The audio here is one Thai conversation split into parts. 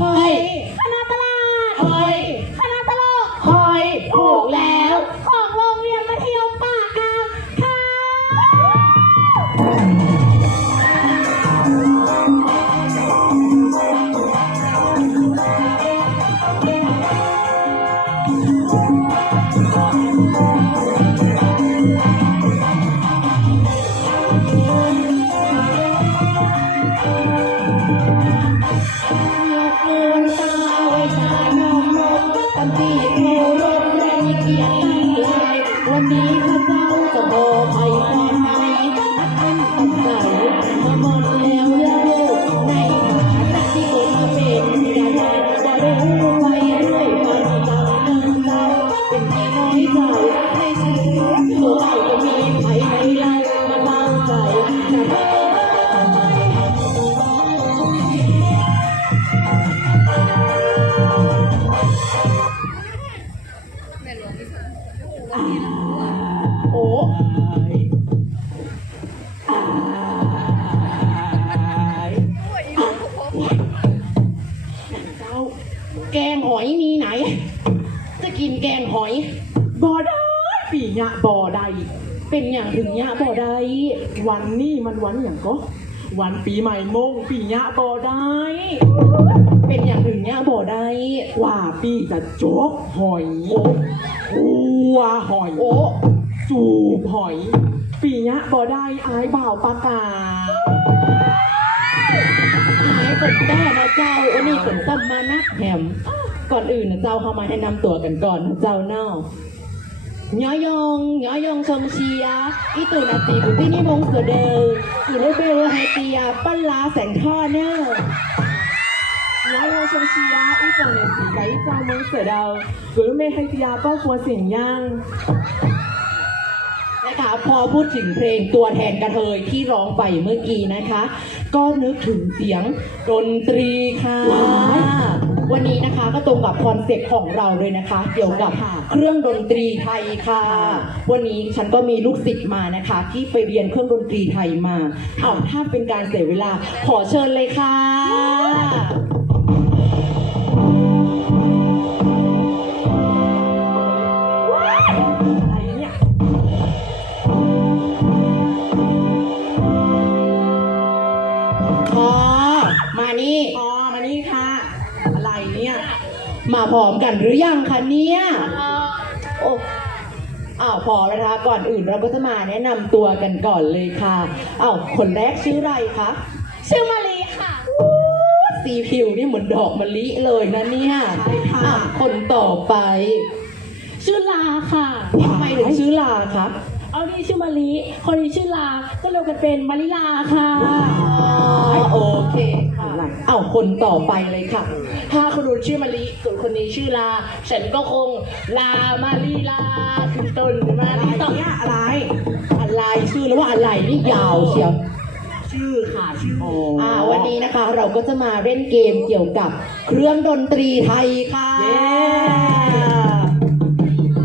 หอยคณะตลาดหอยคณะตลกหอยถูกแล้ว ของโรงเรียนมัธยมปากกลางค่ะวันนี้ข้าเจ้าจะบอกให้ฟังนักเล่นตั้งใจมาหมดแล้วเล่าในฐานะที่คนมาเป็นดาราจะรู้ไปเรื่อยวันจังเงินเจ้าเป็นที่น้อยใจในชีวิตตัวเราจะมีใครในเรามาเล่าใจนะโอ้แกงหอยมีไหนจะกินแกงหอยบ่ได้ปีเนี้ยบ่ได้ เป็นอย่างถึงยะบ่ได้ วันนี้มันวันอย่างก็วันปีใหม่มงปีเนี้ยบ่ได้ เป็นอย่างถึงยะบ่ได้ ว่าปีจะโจกหอยหัวหอย โอ้ จูบหอย ปีเนี้ยบ่ได้อายบ่าวปากา หายฝนแต้นะเจ้าวันนี้ฝนซ้ำมานักแหมก่อนอื่นนะเจ้าเข้ามาแนะนำตัวกันก่อนนะเจ้าเน่าnhỏ yong sông xia ý từ là tỷ của tí ni mông sửa đời từ nơi bê hai tìaปั้นláแสงทอดเนอะ nhỏ yong sông xia ý từ này chỉ cái trong mông sửa đầu cứ mê hay tia bao phua xỉn nhang นะคะพอพูดถึงเพลงตัวแทนกระเทยที่ร้องไปเมื่อกี้นะคะ ก็นึกถึงเสียงดนตรีค่ะวันนี้นะคะก็ตรงกับคอนเซ็ปต์ของเราเลยนะคะเกี่ยวกับเครื่องดนตรีไทยค่ะวันนี้ฉันก็มีลูกศิษย์มานะคะที่ไปเรียนเครื่องดนตรีไทยมาเอาถ้าเป็นการเสียเวลาขอเชิญเลยค่ะมานี่มานี่ค่ะอะไรเนี่ยมาพร้อมกันหรือยังคะเนี่ยโอ้พอแล้วนะคะก่อนอื่นเราก็จะมาแนะนำตัวกันก่อนเลยค่ะคนแรกชื่ออะไรคะชื่อมาลีค่ะสีผิวนี่เหมือนดอกมะลิเลยนะเนี่ยใช่ค่ะคนต่อไปชื่อลาค่ะทำไมถึงชื่อลาคะเอานี่ชื่อมาลีคนนี้ชื่อลาก็เรียกกันเป็นมาริลาค่ะโอเคค่ะคนต่อไปเลยค่ะถ้าคนนู้นชื่อมาลีส่วนคนนี้ชื่อลาฉันก็คงลามาลีลาคือต้นมาลีต่อเนี่ยอะไรชื่อแล้วว่าอะไรนี่ยาวเชียวชื่อค่ะชื่อวันนี้นะคะเราก็จะมาเล่นเกมเกี่ยวกับเครื่องดนตรีไทยค่ะ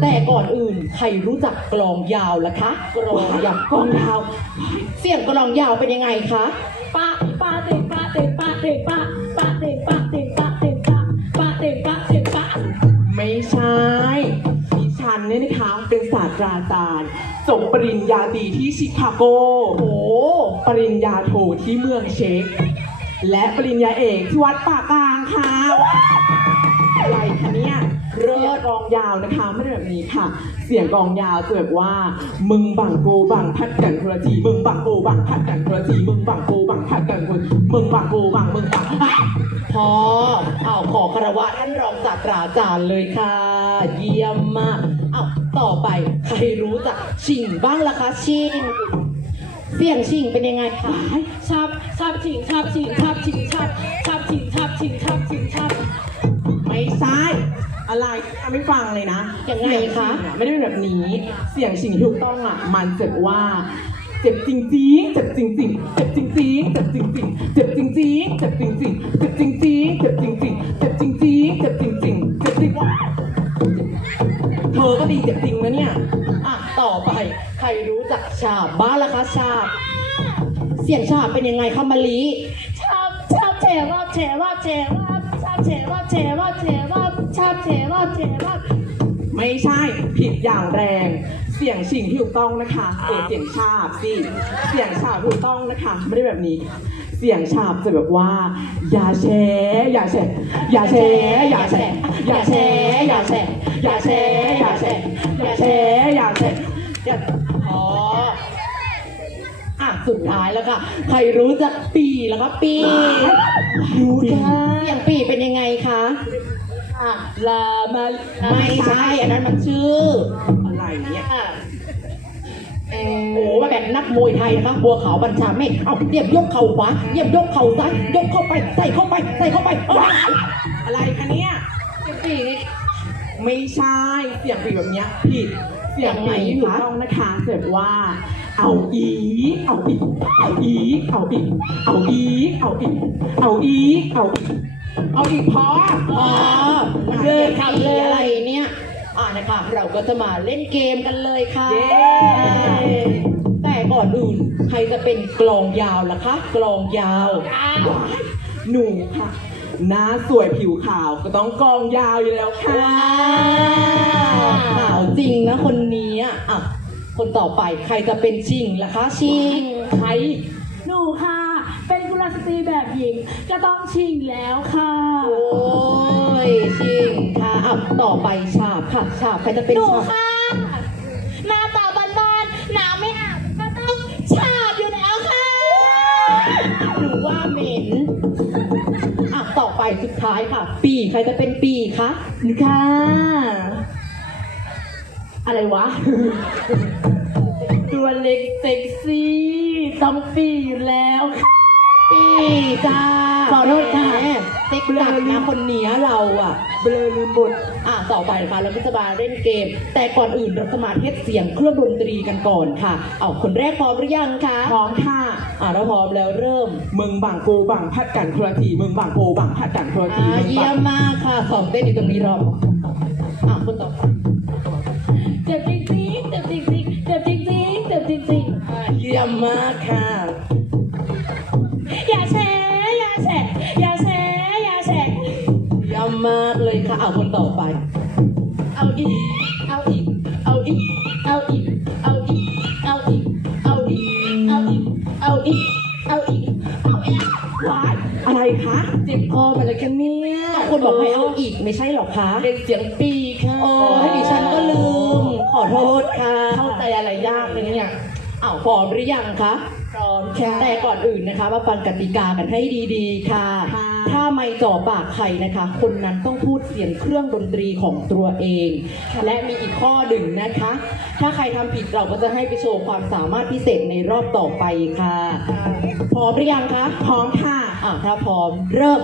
แต่ก่อนอื่นใครรู้จักกลองยาวล่ะคะกลองยาวเสียงกลองยาวเป็นยังไงคะปะปะเต็งปะเต็งปะเต็งปะปะเต็งปะเต็งปะเต็งปะปะเต็งปะเต็งปะไม่ใช่ดิฉันเนี่ยนะคะเป็นศาสตราจารย์จบปริญญาตรีที่ชิคาโกปริญญาโทที่เมืองเช็กและปริญญาเอกที่วัดป่ากลางค่ะอะไรคะเนี่ยเรือกลองยาวนะคะไม่ได้แบบนี้ค่ะเสียงกลองยาวจะแบบว่ามึงบังโกบังพัดกันคนละทีมึงบังโกบังพัดกันคนละทีมึงบังโกบังพัดกันคนมึงบังโกบังมึงบังพอขอคารวะท่านรองศาสตราจารย์เลยค่ะเยี่ยมมากต่อไปใครรู้จักชิงบ้างล่ะคะชิงเสียงชิงเป็นยังไงคะชับชิงชับชิงชับชิงชับชับชิงชับชิงชับชิงชับไม่ใช่อะไรไม่ฟังเลยนะยังไงคะไม่ได้เป็นแบบนี้เสียงชิงถูกต้องมันเจ็บว่าเจ็บจริงจริงเจ็บจริงจริงเจ็บจริงจริงเจ็บจริงจริงเจ็บจริงจริงเจ็บจริงจริงเจ็บจริงจริงเจ็บจริงจริงเจ็บจริงจริงเจ็บจริงจริงเจ็บจริงเธอก็ดีเจ็บจริงนะเนี่ยต่อไปใครรู้จักฉาบบ้างล่ะคะฉาบเสียงฉาบเป็นยังไงคะมะลิฉาบแฉว่าแฉว่าแฉว่าฉ เฉว่าเฉว่าเฉว่าชาบเฉว่าเฉว่า ไม่ใช่ผิดอย่างแรง เสียงชิงที่ถูกต้องนะคะเสียงชาบสิเสียงชาบถูกต้องนะคะ ไม่ได้แบบนี้ เสียงชาบจะแบบว่า อย่าแชอย่าแชอย่าแชอย่าแชอย่าแชอย่าแชอย่าแชอย่าแชอย่าแชอย่าแชอย่า อ๋ออ่ะสุดท้ายแล้วค่ะ ใครรู้จักปีแล้วก็ปี รู้ค่ะ เสียงปีเป็นยังไงคะ อ่ะลามา ไม่ใช่ อันนั้นมันชื่อ อะไรเนี่ย อ่ะ โอ้ว่าแบบนักมวยไทยนะคะบัวขาวบัญชาเมฆเอาเหยียบยกเข่าขวาเหยียบยกเข่าซ้ายยกเข้าไปใส่เข้าไปใส่เข้าไปเอา อะไรคะเนี่ย ปีนี่ ไม่ใช่เสียงปีแบบเนี้ยผิดเสียงปีที่ถูกต้องนะคะเสียงว่า เอาอีกเอาอีกเอาอีกเอาอีกเอาอีกเอาอีกเอาอีกเอาอีกเอาอีกพอ อ๋อเลยทำเลยอะไรเนี่ยนะคะเราก็จะมาเล่นเกมกันเลยค่ะ เย้ แต่ก่อนอื่นใครจะเป็นกลองยาวล่ะคะกลองยาว หนูค่ะหน้าสวยผิวขาวก็ต้องกองยาวอยู่แล้วค่ะ ขาวจริงนะคนนี้อ่ะคนต่อไปใครจะเป็นชิงล่ะคะชิงใคร หนูค่ะ เป็นกุลสตรีแบบหญิง ก็ต้องชิงแล้วค่ะ โอ้ยชิงค่ะต่อไปฉาบค่ะฉาบใครจะเป็น หนู ฉาบ ค่ะ หน้าตาบานๆหนาไม่อาบก็ต้องฉาบอยู่แล้วค่ะ หนูว่าเหม็นต่อไปสุดท้ายค่ะ ปีใครจะเป็นปีคะ นี่ค่ะ อะไรวะ ตัวเล็กเซ็กซี่ต้องปีอยู่แล้วค่ะ ปีจ้า ขอโทษค่ะ แหมเซ็กจัดนะคนเนี้ยเราเบลอลืมบท ต่อไปนะคะเราก็จะมาเล่นเกม แต่ก่อนอื่นเราจะมาเทสเสียงเครื่องดนตรีกันก่อนค่ะคนแรกพร้อมหรือยังคะ พร้อมค่ะ เราพร้อมแล้วเริ่ม มึงบังกูบังพัดกันคนละทีมึงบังกูบังพัดกันคนละทีมึง เยี่ บั ย ง มมากค่ะสองเต้นอยู่ตรงนี้รอบคนต่อไป เจ็บจริงๆเจ็บจริงๆเจ็บจริงๆเจ็บจริง เยี่ยมมากค่ะ ๆอย่าแชร์อย่าแชร์อย่าแชร์อย่าแชร์ เยี่ยมมากเลยค่ะคนต่อไป เอาอีก เอาอีก เอาอีก เอาอีก เอาอีก เอาอีก เอาอีก เอาอีก เอาอีก เอาอีก เอาอีก ว้ายอะไรคะ เจ็บคอมาเลยกันเนี่ย คนบอกให้เอาอีกไม่ใช่หรอคะ เด็กเสียงปีค่ะ โอ้ดิฉันก็ลืม ขอโทษค่ะ เข้าใจอะไรยากเลยเนี่ย พร้อมหรือยังคะ พร้อมค่ะ แต่ก่อนอื่นนะคะมาฟังกติกากันให้ดีๆค่ะ ค่ะ ถ้าไม่จ่อปากใครนะคะ คนนั้นต้องพูดเสียงเครื่องดนตรีของตัวเอง และมีอีกข้อหนึ่งนะคะ ถ้าใครทำผิดเราก็จะให้ไปโชว์ความสามารถพิเศษในรอบต่อไปค่ะ พร้อมหรือยังคะ พร้อมค่ะ ถ้าพร้อมเริ่ม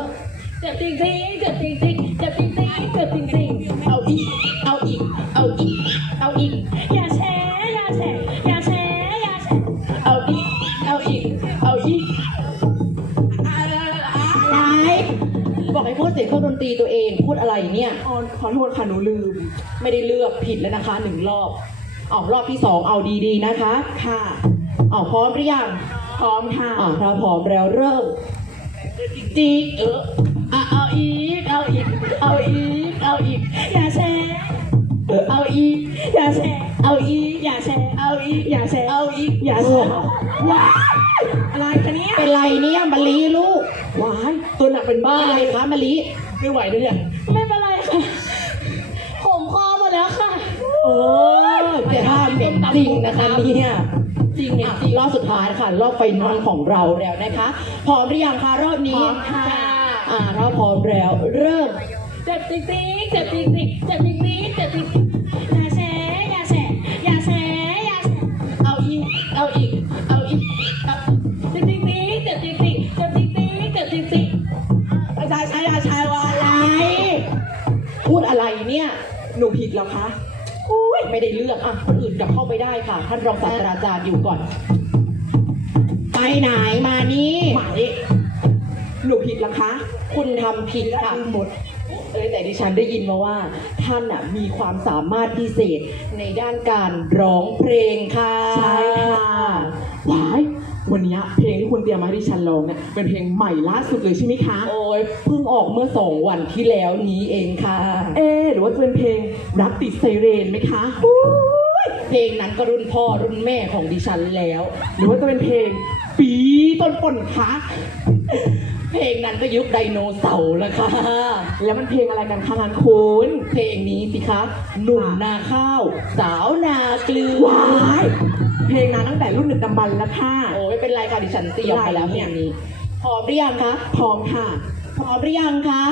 เจ็บจริงๆเจ็บจริงๆเจ็บจริงๆเจ็บจริงๆเอาอีก เอาอีก เอาอีก เอาอีก อย่าแชร์อย่าแชร์อย่าแชร์อย่าแชร์เอาอีก เอาอีก เอาอีก อะไรบอกให้พูดเสียงเครื่องดนตรีตัวเองพูดอะไรเนี่ย ขอโทษค่ะหนูลืม ไม่ได้เลือกผิดแล้วนะคะ1 รอบรอบที่2เอาดีๆนะคะ ค่ะ พร้อมหรือยัง พร้อมค่ะ ถ้าพร้อมแล้วเริ่ม จิกเอาอีก เอาอีก เอาอีก เอาอีก อย่าแชร์เอาอีก อย่าแชร์เอาอีก อย่าแชร์เอาอีก อย่าแชร์เอาอีก อย่าแชร์ว้ายอะไรคะเนี่ย เป็นไรเนี่ยมะลิลูก ว้ายตัวหนักเป็นบ้า บ้าอะไรคะมะลิ ไม่ไหวเลยเนี่ย ไม่เป็นไรค่ะ ผมคอหมดแล้วค่ะ แต่ถ้าเป็นจริงนะคะเนี่ย จริงเนี่ย รอบสุดท้ายค่ะรอบไฟนอลของเราแล้วนะคะพร้อมหรือยังคะรอบนี้ พร้อมค่ะ ถ้าพร้อมแล้วเริ่ม เจ็บจริงๆเจ็บจริงๆเจ็บจริงๆเจ็บจริงๆอย่าแชร์อย่าแชร์อย่าแชร์อย่าแชร์เอาอีก เอาอีก เอาอีกเอาเจ็บจริงๆเจ็บจริงๆเจ็บจริงๆเจ็บจริงๆ อาจารย์ชายว่าอะไร พูดอะไรเนี่ย หนูผิดแล้วคะ อุ้ยไม่ได้เลือกคนอื่นกลับเข้าไปได้ค่ะ ท่านรองศาสตราจารย์อยู่ก่อน ไปไหนมานี่ ไหมหนูผิดแล้วคะ คุณทำผิดค่ะหมดแต่ดิฉันได้ยินมาว่า ท่านมีความสามารถพิเศษในด้านการร้องเพลงค่ะ ใช่ค่ะว้าย วันนี้เพลงที่คุณเตรียมมาให้ดิฉันร้องเนี่ยเป็นเพลงใหม่ล่าสุดเลยใช่ไหมคะ โอ้ยเพิ่งออกเมื่อ2 วันที่แล้วนี้เองค่ะ หรือว่าจะเป็นเพลงรักติดไซเรนไหมคะ เพลงนั้นก็รุ่นพ่อรุ่นแม่ของดิฉันแล้ว หรือว่าจะเป็นเพลงปีต้นป่นคะ เพลงนั้นก็ยุคไดโนเสาร์แล้วค่ะ แล้วมันเพลงอะไรกันคะงานคุณ เพลงนี้สิคะหนุ่มนาข้าว สาวนาเกลือ ว้ายเพลงนั้นตั้งแต่รุ่นหนึ่งดำบรรพ์แล้วค่ะ โอ้ยเป็นไรค่ะดิฉันเตรียมไปแล้วเพลงนี้พร้อมหรือยังคะ พร้อมค่ะ พร้อมหรือยังคะ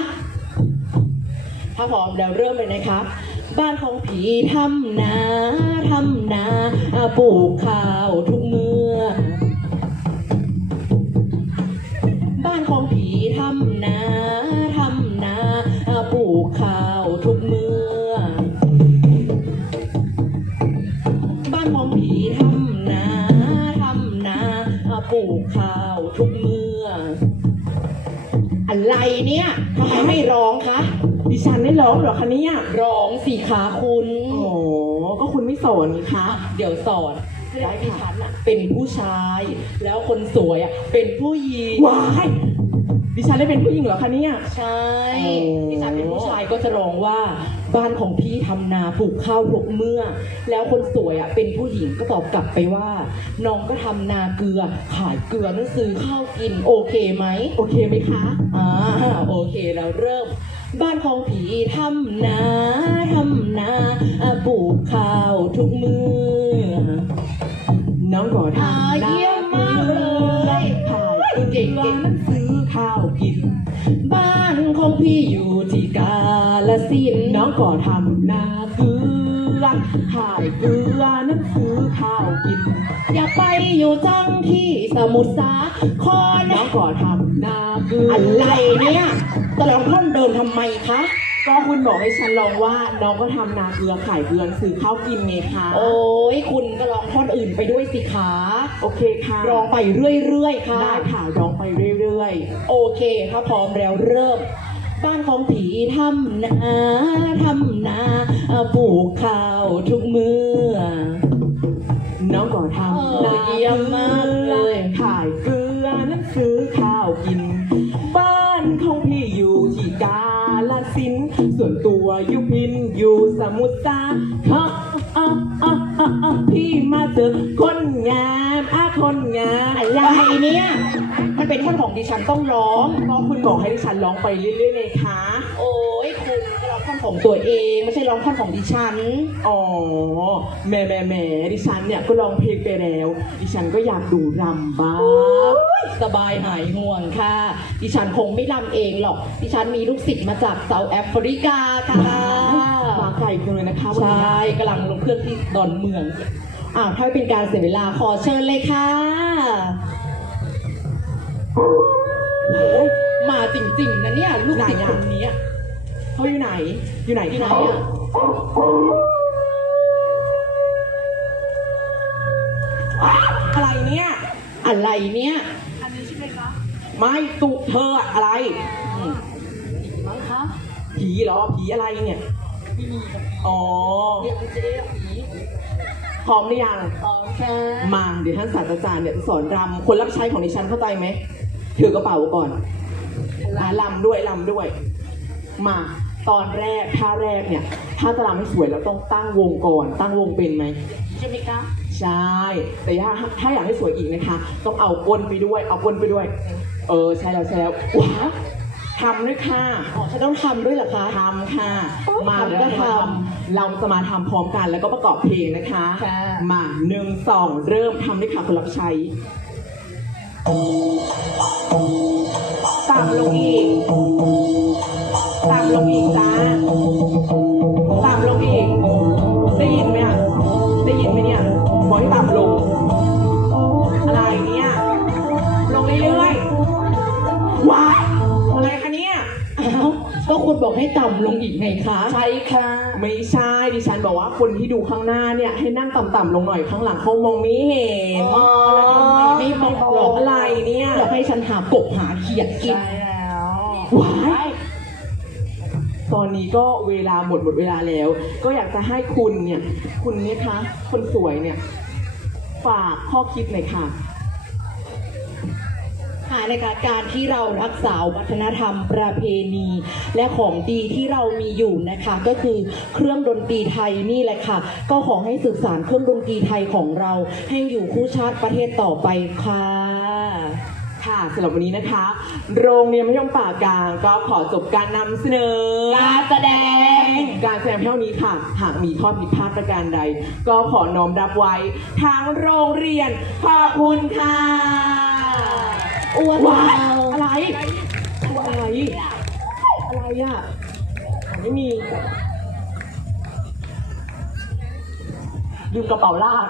ถ้าพร้อมแล้วเริ่มเลยนะคะ บ้านของผีทำนาปลูกข้าวทุกเมื่อ บ้านของผีทำนาปลูกข้าวทุกเมื่อ บ้านของผีทำนาปลูกข้าวทุกเมื่อ อะไรเนี่ยทำไมไม่ร้องคะ ดิฉันได้ร้องเหรอคะเนี่ย ร้องสิคะคุณ โอ้ก็คุณไม่สอนนี่คะ เดี๋ยวสอนได้ดิฉันอะเป็นผู้ชาย แล้วคนสวยอะเป็นผู้หญิง ว้ายดิฉันได้เป็นผู้หญิงเหรอคะเนี่ย ใช่ โอ้ ดิฉันเป็นผู้ชายก็จะร้องว่า บ้านของพี่ทำนาปลูกข้าวทุกเมื่อ แล้วคนสวยอะเป็นผู้หญิงก็ตอบกลับไปว่า น้องก็ทำนาเกลือขายเกลือนั่นซื้อข้าวกินโอเคไหม โอเคไหมคะ โอเคแล้วเริ่ม บ้านของผีทำนาปลูกข้าวทุกมือ น้องก็ทำ เยี่ยมมากเลย ขายเก่งนั้นซื้อข้าวกิน บ้านของพี่อยู่ที่กาฬสินธุ์ น้องก็ทำนาเกลือขายเกลือนั้นซื้อข้าวกิน อย่าไปอยู่จังที่สมุทรสาคร น้องก็ทำนาเกลือ อะไรเนี่ยตลอดท่อนเดินทำไมคะ ก็คุณบอกให้ฉันลองว่าน้องก็ทำนาเกลือขายเกลือซื้อข้าวกินไงคะ โอ้ยคุณก็ร้องท่อนอื่นไปด้วยสิคะ โอเคค่ะ ร้องไปเรื่อยๆค่ะ ได้ค่ะร้องไปเรื่อย โอเคถ้าพร้อมแล้วเริ่ม บ้านของผีทำนาปลูกข้าวทุกมือ ๆน้องก็ทำนา เยี่ยมมากเลย ขายเกลือนั้นซื้อข้าวกิน บ้านของพี่อยู่ที่กาฬสินธุ์ส่วนตัวอยู่พินอยู่สมุทรสาครพี่มาเจอคนงามคนงาม อะไรเนี่ย มันเป็นท่อนของดิฉันต้องร้อง ก็คุณบอกให้ดิฉันร้องไปเรื่อยๆเลยคะ โอ้ยคุณก็ร้องท่อนของตัวเองไม่ใช่ร้องท่อนของดิฉัน อ๋อแหมดิฉันเนี่ยก็ร้องเพลงไปแล้ว ดิฉันก็อยากดูรำบ้าง สบายหายห่วงค่ะ ดิฉันคงไม่รำเองหรอก ดิฉันมีลูกศิษย์มาจากเซาท์แอฟริกาค่ะ มาไกลจังเลยนะคะวัน ใช่ นี้ กำลังลงเครื่องที่ดอนเมืองถ้าไม่เป็นการเสียเวลาขอเชิญเลยค่ะ มาจริงๆนะเนี่ยลูกศิษย์คนนี้ เขาอยู่ไหน อยู่ไหน ที่ไหน คะ อ่ะ อะไรเนี่ย อะไรเนี่ย ไม่ตุเธออะอะไร มั้งคะ ผีเหรอ ผีอะไรเนี่ย พี่มีกับ อ๋อ เรียกเจ๊ผี พร้อมหรือยัง อ๋อค่ะ มาเดี๋ยวท่านศาสตราจารย์เนี่ยจะสอนรำคนรับใช้ของดิฉันเข้าใจไหมถือกระเป๋าก่อนรำด้วย มาตอนแรกท่าแรกเนี่ยถ้าจะรำให้สวยเราต้องตั้งวงก่อนตั้งวงเป็นไหม ใช่ไหมคะ ใช่แต่ถ้าอยากให้สวยอีกนะคะต้องเอาก้นไปด้วยใช่แล้วว้าทำด้วยค่ะ อ๋อฉันต้องทำด้วยเหรอคะ ทำค่ะ มา ทำก็ท เราจะมาทำพร้อมกันแล้วก็ประกอบเพลงนะคะ ค่ะ มา1 2 เริ่มทำด้วยค่ะคนรับใช้ต่ำลงอีกจ้าต่ำลงอีกได้ยินไหมอ่ะได้ยินไหมเนี่ยบอกให้ต่ำลงอะไรเนี่ยลงเรื่อยๆว้ายอะไรคะเนี่ย อ้าวก็คุณบอกให้ต่ำลงอีกไงคะ ใช่ค่ะไม่ใช่ดิฉันบอกว่าคนที่ดูข้างหน้าเนี่ยให้นั่งต่ำๆลงหน่อยข้างหลังเขามองไม่เห็น อ๋อไม่บอกหรอก อะไรเนี่ย อยากให้ฉันหากบหาเขียดกิน ว้ายตอนนี้ก็เวลาหมดเวลาแล้ว ก็อยากจะให้คุณเนี่ยคะคนสวยเนี่ยฝากข้อคิดหน่อยค่ะ ค่ะในการที่เรารักษาวัฒนธรรมประเพณี และของดีที่เรามีอยู่นะคะ ก็คือเครื่องดนตรีไทยนี่แหละค่ะ ก็ขอให้สืบสานเครื่องดนตรีไทยของเรา ให้อยู่คู่ชาติประเทศต่อไปค่ะ ค่ะสำหรับวันนี้นะคะ โรงเรียนมัธยมป่ากลางก็ขอจบการนำเสนอ การแสดง การแสดงเท่านี้ค่ะ หากมีข้อผิดพลาดประการใด ก็ขอน้อมรับไว้ทางโรงเรียนขอบคุณค่ะ อ้วน ว้าย เรา อะไรอะไรอะไรอ่ะไม่มีลืมกระเป๋าลาก